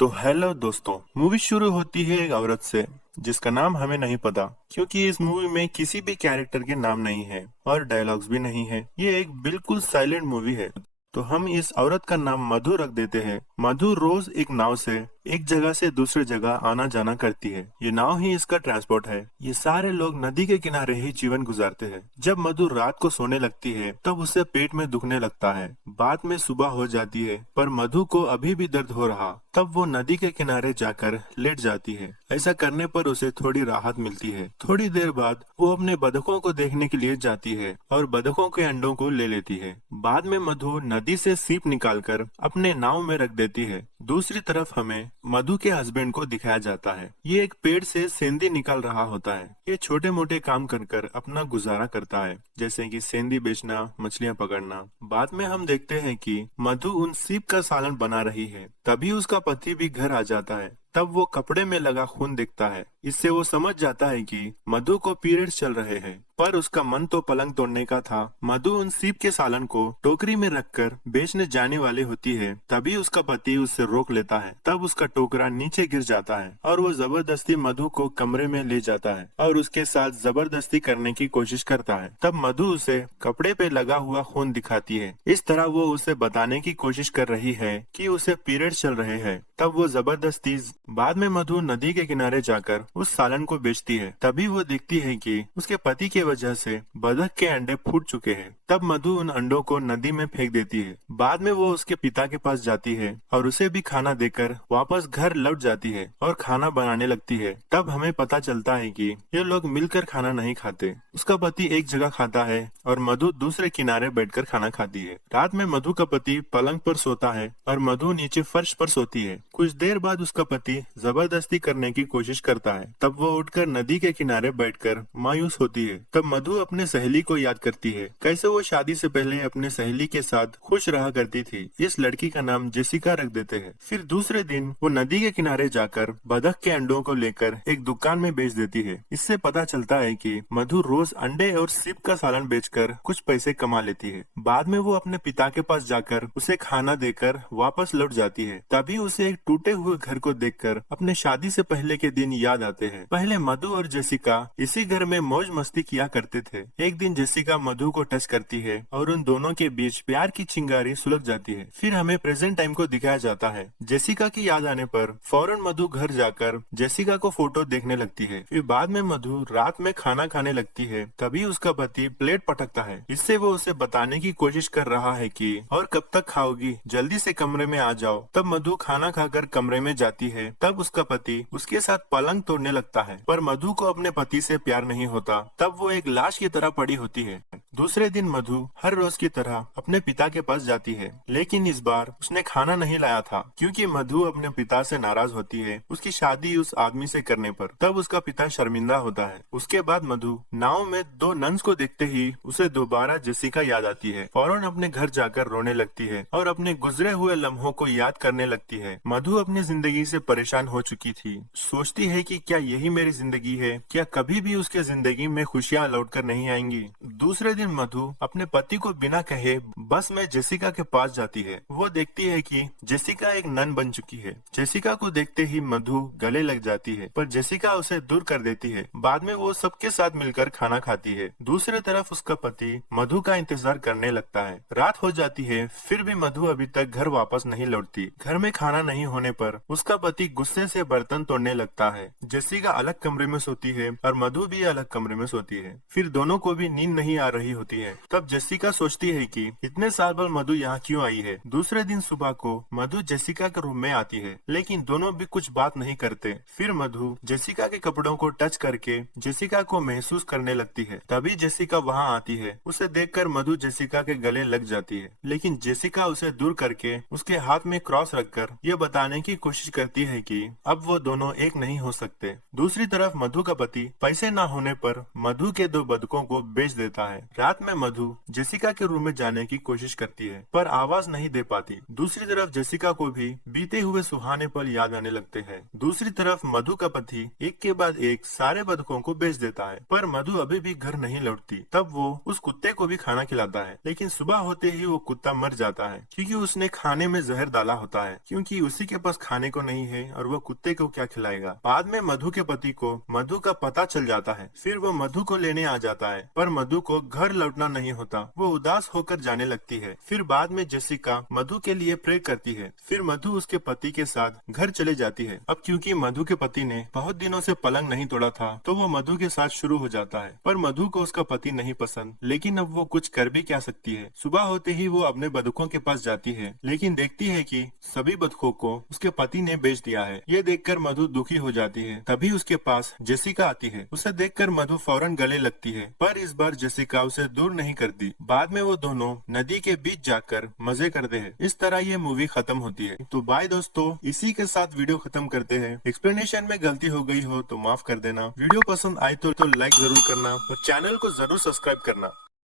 तो हेलो दोस्तों। मूवी शुरू होती है एक औरत से जिसका नाम हमें नहीं पता, क्योंकि इस मूवी में किसी भी कैरेक्टर के नाम नहीं है और डायलॉग्स भी नहीं है। ये एक बिल्कुल साइलेंट मूवी है। तो हम इस औरत का नाम मधु रख देते हैं। मधु रोज एक नाव से एक जगह से दूसरी जगह आना जाना करती है। ये नाव ही इसका ट्रांसपोर्ट है। ये सारे लोग नदी के किनारे ही जीवन गुजारते हैं। जब मधु रात को सोने लगती है तब उसे पेट में दुखने लगता है। बाद में सुबह हो जाती है, पर मधु को अभी भी दर्द हो रहा। तब वो नदी के किनारे जाकर लेट जाती है। ऐसा करने पर उसे थोड़ी राहत मिलती है। थोड़ी देर बाद वो अपने बतखों को देखने के लिए जाती है और बतखों के अंडों को ले लेती है। बाद में मधु नदी से सीप निकालकर अपने नाव में रख देती है। दूसरी तरफ हमें मधु के हस्बैंड को दिखाया जाता है। ये एक पेड़ से सेंधी निकाल रहा होता है। ये छोटे मोटे काम कर अपना गुजारा करता है, जैसे कि सेंधी बेचना, मछलियां पकड़ना। बाद में हम देखते हैं कि मधु उन सीप का सालन बना रही है। तभी उसका पति भी घर आ जाता है। तब वो कपड़े में लगा खून देखता है। इससे वो समझ जाता है कि मधु को पीरियड्स चल रहे हैं, पर उसका मन तो पलंग तोड़ने का था। मधु उन सीप के सालन को टोकरी में रखकर बेचने जाने वाली होती है। तभी उसका पति उससे रोक लेता है। तब उसका टोकरा नीचे गिर जाता है और वो जबरदस्ती मधु को कमरे में ले जाता है और उसके साथ जबरदस्ती करने की कोशिश करता है। तब मधु उसे कपड़े पे लगा हुआ खून दिखाती है। इस तरह वो उसे बताने की कोशिश कर रही है कि उसे पीरियड चल रहे हैं। तब वो जबरदस्ती बाद में मधु नदी के किनारे जाकर उस सालन को बेचती है। तभी वो देखती है कि उसके पति के वजह से बतख के अंडे फूट चुके हैं। तब मधु उन अंडों को नदी में फेंक देती है। बाद में वो उसके पिता के पास जाती है और उसे भी खाना देकर वापस घर लौट जाती है और खाना बनाने लगती है। तब हमें पता चलता है कि ये लोग मिलकर खाना नहीं खाते। उसका पति एक जगह खाता है और मधु दूसरे किनारे बैठकर खाना खाती है। रात में मधु का पति पलंग पर सोता है और मधु नीचे फर्श पर सोती है। कुछ देर बाद उसका पति जबरदस्ती करने की कोशिश करता है। तब वो उठकर नदी के किनारे बैठकर मायूस होती है। तब मधु अपने सहेली को याद करती है, कैसे वो शादी से पहले अपने सहेली के साथ खुश रहा करती थी। इस लड़की का नाम जेसिका रख देते हैं। फिर दूसरे दिन वो नदी के किनारे जाकर बतख के अंडों को लेकर एक दुकान में बेच देती है। इससे पता चलता है कि मधु रोज अंडे और सीप का सालन बेचकर कुछ पैसे कमा लेती है। बाद में वो अपने पिता के पास जाकर उसे खाना देकर वापस लौट जाती है। तभी उसे एक टूटे हुए घर को देखकर अपने शादी से पहले के दिन याद आते हैं। पहले मधु और जेसिका इसी घर में मौज मस्ती किया करते थे। एक दिन जेसिका मधु को टच करती है और उन दोनों के बीच प्यार की चिंगारी सुलग जाती है। फिर हमें प्रेजेंट टाइम को दिखाया जाता है। जेसिका की याद आने पर फौरन मधु घर जाकर जेसिका को फोटो देखने लगती है। फिर बाद में मधु रात में खाना खाने लगती है। तभी उसका पति प्लेट पटकता है। इससे वो उसे बताने की कोशिश कर रहा है कि और कब तक खाओगी, जल्दी से कमरे में आ जाओ। तब मधु खाना खाकर कमरे में जाती है। तब उसका पति उसके साथ पलंग तोड़ने लगता है, पर मधु को अपने पति से प्यार नहीं होता। तब वो एक लाश की तरह पड़ी होती है। दूसरे दिन मधु हर रोज की तरह अपने पिता के पास जाती है, लेकिन इस बार उसने खाना नहीं लाया था, क्योंकि मधु अपने पिता से नाराज होती है उसकी शादी उस आदमी से करने पर। तब उसका पिता शर्मिंदा होता है। उसके बाद मधु नाव में दो नन्स को देखते ही उसे दोबारा जेसिका याद आती है। फौरन अपने घर जाकर रोने लगती है और अपने गुजरे हुए लम्हों को याद करने लगती है। मधु अपनी जिंदगी से परेशान हो चुकी थी। सोचती है कि क्या यही मेरी जिंदगी है? क्या कभी भी उसके जिंदगी में खुशियाँ लौट कर नहीं आएंगी? दूसरे दिन मधु अपने पति को बिना कहे बस में जेसिका के पास जाती है। वो देखती है कि जेसिका एक नन बन चुकी है। जेसिका को देखते ही मधु गले लग जाती है, पर जेसिका उसे दूर कर देती है। बाद में वो सबके साथ मिलकर खाना खाती है। दूसरी तरफ उसका पति मधु का इंतजार करने लगता है। रात हो जाती है, फिर भी मधु अभी तक घर वापस नहीं लौटती। घर में खाना नहीं होने पर उसका पति गुस्से से बर्तन तोड़ने लगता है। जेसिका अलग कमरे में सोती है और मधु भी अलग कमरे में सोती है। फिर दोनों को भी नींद नहीं आ रही होती है। तब जेसिका सोचती है कि इतने साल बाद मधु यहाँ क्यों आई है। दूसरे दिन सुबह को मधु जेसिका के रूम में आती है, लेकिन दोनों भी कुछ बात नहीं करते। फिर मधु जेसिका के कपड़ों को टच करके जेसिका को महसूस करने लगती है। तभी जेसिका वहाँ आती है। उसे देखकर मधु जेसिका के गले लग जाती है, लेकिन जेसिका उसे दूर करके उसके हाथ में क्रॉस रखकर ये बताने की कोशिश करती है कि अब वो दोनों एक नहीं हो सकते। दूसरी तरफ मधु का पति पैसे न होने पर मधु के दो बतखों को बेच देता है। रात में मधु जेसिका के रूम में जाने की कोशिश करती है पर आवाज नहीं दे पाती। दूसरी तरफ जेसिका को भी बीते हुए सुहाने पल याद आने लगते हैं। दूसरी तरफ मधु का पति एक के बाद एक सारे बतखों को बेच देता है पर मधु अभी भी घर नहीं लौटती। तब वो उस कुत्ते को भी खाना खिलाता है लेकिन सुबह होते ही वो कुत्ता मर जाता है क्योंकि उसने खाने में जहर डाला होता है, क्योंकि उसी के पास खाने को नहीं है और वो कुत्ते को क्या खिलाएगा। बाद में मधु के पति को मधु का पता चल जाता है। फिर वो मधु को लेने आ जाता है पर मधु को घर लौटना नहीं होता। वो उदास होकर जाने लगती है। फिर बाद में जेसिका मधु के लिए प्रे करती है। फिर मधु उसके पति के साथ घर चले जाती है। अब क्योंकि मधु के पति ने बहुत दिनों से पलंग नहीं तोड़ा था तो वो मधु के साथ शुरू हो जाता है पर मधु को उसका पति नहीं पसंद। लेकिन अब वो कुछ कर भी क्या सकती है। सुबह होते ही वो अपने बतखों के पास जाती है लेकिन देखती है कि सभी बतखों को उसके पति ने बेच दिया है। ये देखकर मधु दुखी हो जाती है। तभी उसके पास जेसिका आती है। उसे देखकर मधु फौरन गले लगती है पर इस बार जेसिका उसे दूर नहीं करती। बाद में वो दोनों नदी के बीच जाकर मजे करते हैं। इस तरह ये मूवी खत्म होती है। तो बाय दोस्तों, इसी के साथ वीडियो खत्म करते हैं। एक्सप्लेनेशन में गलती हो गई हो तो माफ कर देना। वीडियो पसंद आए तो लाइक जरूर करना और चैनल को जरूर सब्सक्राइब करना।